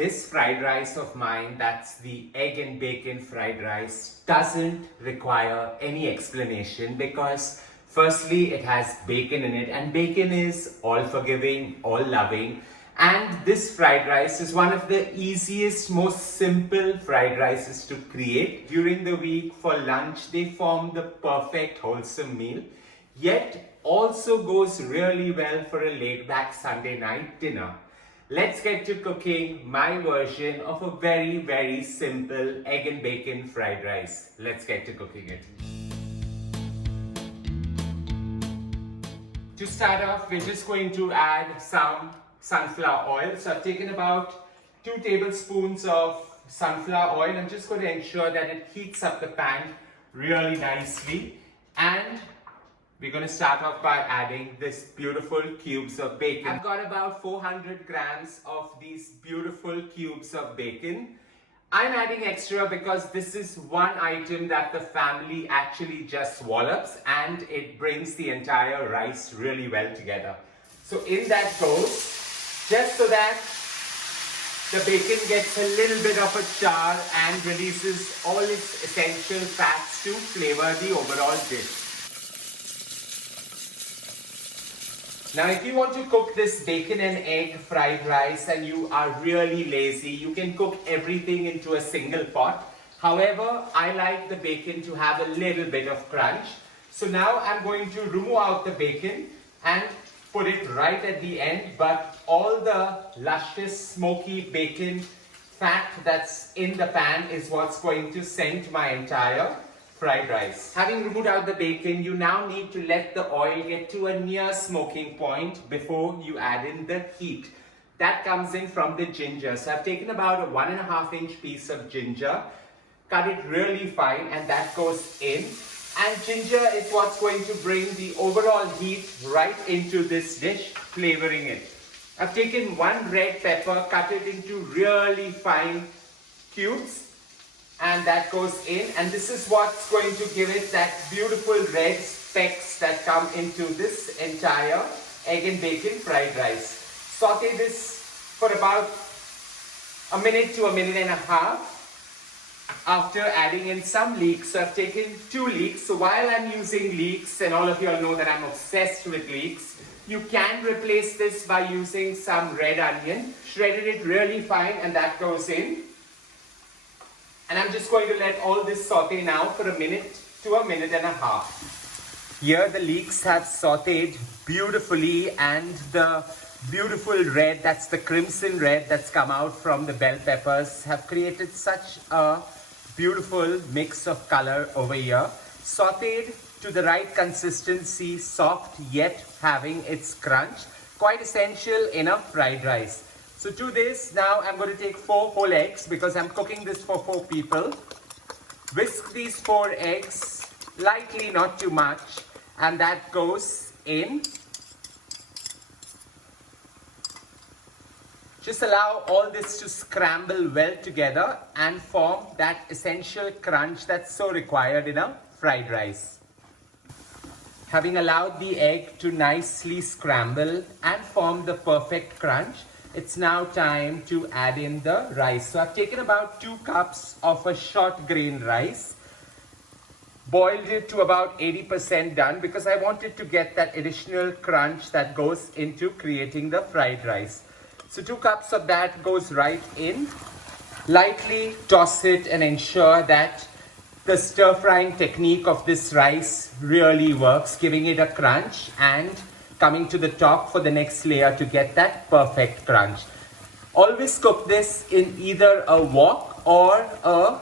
This fried rice of mine, that's the egg and bacon fried rice, doesn't require any explanation because firstly, it has bacon in it, and bacon is all forgiving, all loving. And this fried rice is one of the easiest, most simple fried rices to create. During the week for lunch, they form the perfect wholesome meal, yet also goes really well for a laid back Sunday night dinner. Let's get to cooking my version of a very, very simple egg and bacon fried rice. Let's get to cooking it. To start off, we're just going to add some sunflower oil. So I've taken about 2 tablespoons of sunflower oil. I'm just going to ensure that it heats up the pan really nicely. And we're going to start off by adding this beautiful cubes of bacon. I've got about 400 grams of these beautiful cubes of bacon. I'm adding extra because this is one item that the family actually just wallops and it brings the entire rice really well together. So in that goes, just so that the bacon gets a little bit of a char and releases all its essential fats to flavor the overall dish. Now, if you want to cook this bacon and egg fried rice and you are really lazy, you can cook everything into a single pot. However, I like the bacon to have a little bit of crunch. So now I'm going to remove out the bacon and put it right at the end, but all the luscious smoky bacon fat that's in the pan is what's going to scent my entire fried rice. Having removed out the bacon, you now need to let the oil get to a near smoking point before you add in the heat. That comes in from the ginger. So I've taken about a 1.5 inch piece of ginger, cut it really fine, and that goes in. And ginger is what's going to bring the overall heat right into this dish, flavoring it. I've taken 1 red pepper, cut it into really fine cubes, and that goes in, and this is what's going to give it that beautiful red specks that come into this entire egg and bacon fried rice. Saute this for about a minute to a minute and a half after adding in some leeks. So I've taken 2 leeks. So while I'm using leeks, and all of you all know that I'm obsessed with leeks, you can replace this by using some red onion. Shredded it really fine, and that goes in. And I'm just going to let all this saute now for a minute to a minute and a half. Here the leeks have sauteed beautifully, and the beautiful red, that's the crimson red that's come out from the bell peppers, have created such a beautiful mix of color over here. Sauteed to the right consistency, soft yet having its crunch. Quite essential in a fried rice. So to this, now I'm going to take 4 whole eggs because I'm cooking this for 4 people. Whisk these 4 eggs lightly, not too much, and that goes in. Just allow all this to scramble well together and form that essential crunch that's so required in a fried rice. Having allowed the egg to nicely scramble and form the perfect crunch, it's now time to add in the rice. So I've taken about 2 cups of a short grain rice, boiled it to about 80% done because I wanted to get that additional crunch that goes into creating the fried rice. So 2 cups of that goes right in. Lightly toss it and ensure that the stir frying technique of this rice really works, giving it a crunch and coming to the top for the next layer to get that perfect crunch. Always cook this in either a wok or a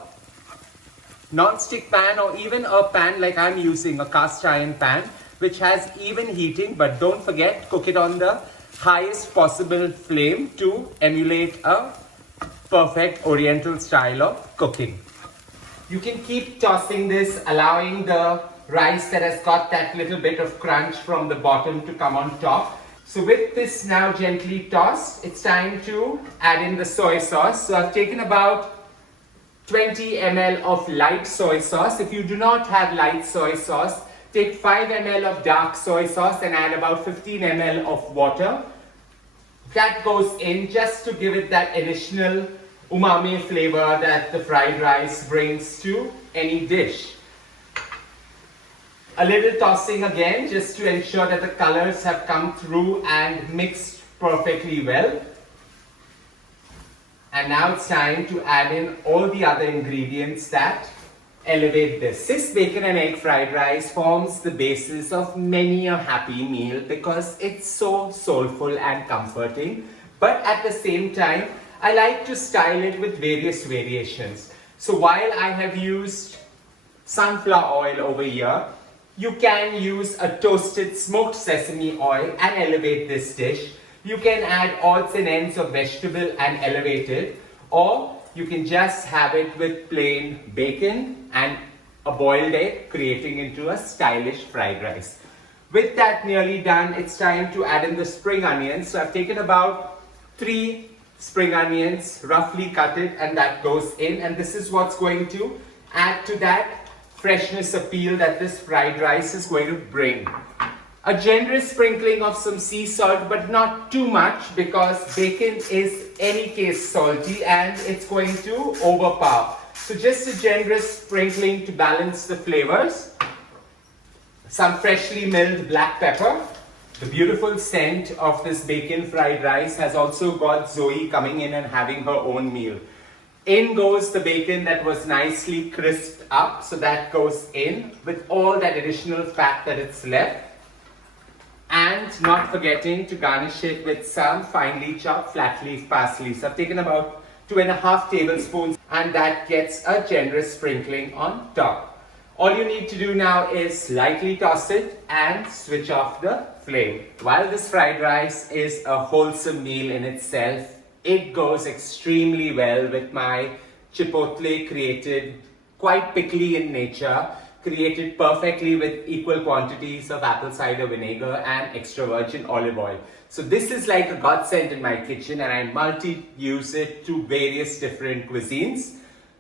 non-stick pan, or even a pan like I'm using, a cast iron pan, which has even heating, but don't forget, cook it on the highest possible flame to emulate a perfect oriental style of cooking. You can keep tossing this, allowing the rice that has got that little bit of crunch from the bottom to come on top. So with this now gently tossed, it's time to add in the soy sauce. So I've taken about 20 ml of light soy sauce. If you do not have light soy sauce, take 5 ml of dark soy sauce and add about 15 ml of water. That goes in just to give it that additional umami flavor that the fried rice brings to any dish. A little tossing again just to ensure that the colors have come through and mixed perfectly well. And now it's time to add in all the other ingredients that elevate this. This bacon and egg fried rice forms the basis of many a happy meal because it's so soulful and comforting. But at the same time, I like to style it with various variations. So while I have used sunflower oil over here, you can use a toasted smoked sesame oil and elevate this dish. You can add odds and ends of vegetable and elevate it, or you can just have it with plain bacon and a boiled egg, creating into a stylish fried rice. With that nearly done, it's time to add in the spring onions. So I've taken about 3 spring onions, roughly cut it, and that goes in. And this is what's going to add to that freshness appeal that this fried rice is going to bring. A generous sprinkling of some sea salt, but not too much because bacon is any case salty and it's going to overpower. So just a generous sprinkling to balance the flavors. Some freshly milled black pepper. The beautiful scent of this bacon fried rice has also got Zoe coming in and having her own meal. In goes the bacon that was nicely crisped up, so that goes in with all that additional fat that it's left. And not forgetting to garnish it with some finely chopped flat leaf parsley. So I've taken about 2.5 tablespoons and that gets a generous sprinkling on top. All you need to do now is lightly toss it and switch off the flame. While this fried rice is a wholesome meal in itself, it goes extremely well with my chipotle created, quite pickly in nature, created perfectly with equal quantities of apple cider vinegar and extra virgin olive oil. So this is like a godsend in my kitchen and I multi-use it to various different cuisines,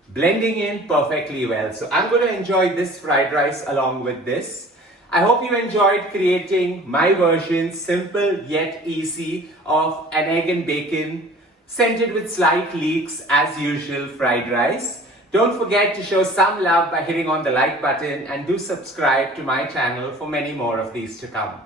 blending in perfectly well. So I'm going to enjoy this fried rice along with this. I hope you enjoyed creating my version, simple yet easy, of an egg and bacon, scented with slight leeks as usual fried rice. Don't forget to show some love by hitting on the like button and do subscribe to my channel for many more of these to come.